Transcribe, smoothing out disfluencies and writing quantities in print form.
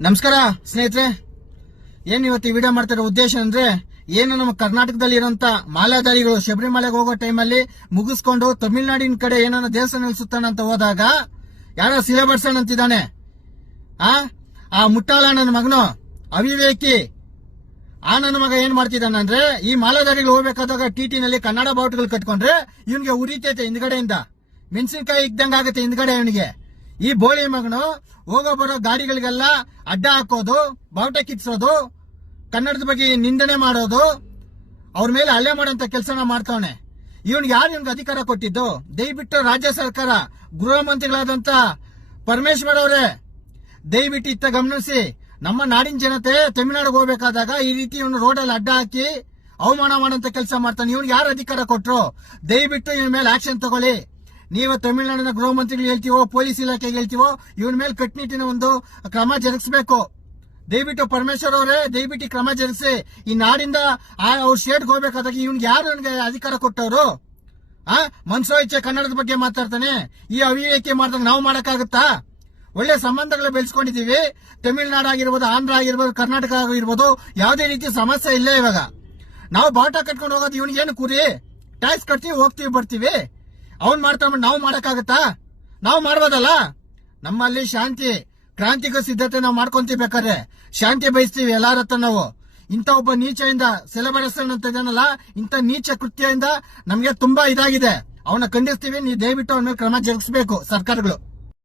ನಮಸ್ಕಾರ ಸ್ನೇಹಿತರೆ. ಏನ್ ಇವತ್ತು ಈ ವಿಡಿಯೋ ಮಾಡ್ತಿರೋ ಉದ್ದೇಶ ಅಂದ್ರೆ, ಏನು ನಮ್ಮ ಕರ್ನಾಟಕದಲ್ಲಿ ಇರುವಂತ ಮಾಲಾಧಾರಿಗಳು ಶಬರಿಮಲೆಗೆ ಹೋಗೋ ಟೈಮಲ್ಲಿ ಮುಗಿಸ್ಕೊಂಡು ತಮಿಳುನಾಡಿನ ಕಡೆ ಏನಾನ ದೇವಸ್ಥಾನ ಸುತ್ತಾನ ಅಂತ ಹೋದಾಗ ಯಾರೋ ಸಿಲೆ ಬಡ್ಸೋಣ ಅಂತಿದ್ದಾನೆ. ಆ ಮುಟ್ಟಾಳ ನನ್ನ ಮಗನು ಅವಿವೇಕಿ ಆ ನನ್ನ ಮಗ ಏನ್ ಮಾಡ್ತಿದ್ದಾನೆ ಅಂದ್ರೆ, ಈ ಮಾಲಾಧಾರಿಗಳು ಹೋಗ್ಬೇಕಾದಾಗ ಟಿಟಿನಲ್ಲಿ ಕನ್ನಡ ಬಾವುಟಗಳು ಕಟ್ಕೊಂಡ್ರೆ ಇವನ್ಗೆ ಉರಿತೈತೆ ಹಿಂದ್ಗಡೆಯಿಂದ, ಮೆಣಸಿನಕಾಯಿ ಇದ್ದಂಗ ಆಗತ್ತೆ ಹಿಂದ್ಗಡೆ ಇವನಿಗೆ. ಈ ಬೋಳಿ ಮಗನು ಹೋಗೋ ಬರೋ ಗಾಡಿಗಳಿಗೆಲ್ಲ ಅಡ್ಡ ಹಾಕೋದು, ಬಾವುಟ ಕಿತ್ಸೋದು, ಕನ್ನಡದ ಬಗ್ಗೆ ನಿಂದನೆ ಮಾಡೋದು, ಅವ್ರ ಮೇಲೆ ಹಲ್ಲೆ ಮಾಡೋಂತ ಕೆಲಸನ ಮಾಡ್ತಾವನೆ. ಇವನ್ಗೆ ಯಾರು ಇವನ್ಗೆ ಅಧಿಕಾರ ಕೊಟ್ಟಿದ್ದು? ದಯವಿಟ್ಟು ರಾಜ್ಯ ಸರ್ಕಾರ, ಗೃಹ ಮಂತ್ರಿಗಳಾದಂತ ಪರಮೇಶ್ವರ್ ಅವರೇ ದಯವಿಟ್ಟು ಇತ್ತ ಗಮನಿಸಿ. ನಮ್ಮ ನಾಡಿನ ಜನತೆ ತಮಿಳುನಾಡಿಗೆ ಹೋಗ್ಬೇಕಾದಾಗ ಈ ರೀತಿ ಇವನು ರೋಡಲ್ಲಿ ಅಡ್ಡ ಹಾಕಿ ಅವಮಾನ ಮಾಡೋಂತ ಕೆಲಸ ಮಾಡ್ತಾನೆ. ಇವನ್ಗೆ ಯಾರು ಅಧಿಕಾರ ಕೊಟ್ರು? ದಯವಿಟ್ಟು ಇವನ ಮೇಲೆ ಆಕ್ಷನ್ ತಗೊಳ್ಳಿ. ನೀವು ತಮಿಳುನಾಡಿನ ಗೃಹ ಮಂತ್ರಿಗಳು ಹೇಳ್ತೀವೋ, ಪೊಲೀಸ್ ಇಲಾಖೆಗೆ ಹೇಳ್ತೀವೋ, ಇವನ ಮೇಲೆ ಕಟ್ಟುನಿಟ್ಟಿನ ಒಂದು ಕ್ರಮ ಜರುಗಿಸಬೇಕು. ದಯವಿಟ್ಟು ಪರಮೇಶ್ವರ್ ಅವರೇ ದಯವಿಟ್ಟು ಕ್ರಮ ಜರುಗಿಸಿ. ಈ ನಾಡಿಂದ ಅವ್ರ ಸ್ಟೇಟ್ಗೆ ಹೋಗ್ಬೇಕಾದಾಗ ಇವನ್ಗೆ ಯಾರು ಇವನ್ಗೆ ಅಧಿಕಾರ ಕೊಟ್ಟವರು? ಮನ್ಸೋ ಇಚ್ಛೆ ಕನ್ನಡದ ಬಗ್ಗೆ ಮಾತಾಡ್ತಾನೆ. ಈ ಅವಿವೇಕಿ ಮಾಡಿದಾಗ ನಾವು ಮಾಡಕ್ಕಾಗುತ್ತಾ? ಒಳ್ಳೆ ಸಂಬಂಧಗಳು ಬೆಳೆಸ್ಕೊಂಡಿದೀವಿ. ತಮಿಳುನಾಡು ಆಗಿರ್ಬೋದು, ಆಂಧ್ರ ಆಗಿರ್ಬೋದು, ಕರ್ನಾಟಕ ಆಗಿರ್ಬೋದು, ಯಾವುದೇ ರೀತಿ ಸಮಸ್ಯೆ ಇಲ್ಲ. ಇವಾಗ ನಾವು ಬಾವುಟ ಕಟ್ಕೊಂಡು ಹೋಗೋದು ಇವನಿಗೇನು ಕುರಿ? ಟ್ಯಾಕ್ಸ್ ಕಟ್ತೀವಿ, ಹೋಗ್ತೀವಿ, ಬರ್ತೀವಿ. ಅವ್ನ್ ಮಾಡ್ತಾರ, ನಾವು ಮಾಡಕ್ಕಾಗತ್ತಾ? ನಾವು ಮಾಡ್ಬೋದಲ್ಲ. ನಮ್ಮಲ್ಲಿ ಶಾಂತಿ ಕ್ರಾಂತಿಗೂ ಸಿದ್ಧತೆ ನಾವು ಮಾಡ್ಕೊಂತೀವಿ. ಬೇಕಾದ್ರೆ ಶಾಂತಿ ಬಯಸ್ತೀವಿ ಎಲ್ಲಾರ ಹತ್ರ ನಾವು. ಇಂಥ ಒಬ್ಬ ನೀಚೆಯಿಂದ ಸೆಲೆಬ್ರೇಷನ್ ಅಂತ ಇದಾನಲ್ಲ, ಇಂಥ ನೀಚ ಕೃತ್ಯದಿಂದ ನಮ್ಗೆ ತುಂಬಾ ಇದಾಗಿದೆ. ಅವನ್ನ ಖಂಡಿಸ್ತೀವಿ. ನೀವು ದಯವಿಟ್ಟು ಅವನ ಮೇಲೆ ಕ್ರಮ ಜರುಗಿಸಬೇಕು ಸರ್ಕಾರಗಳು.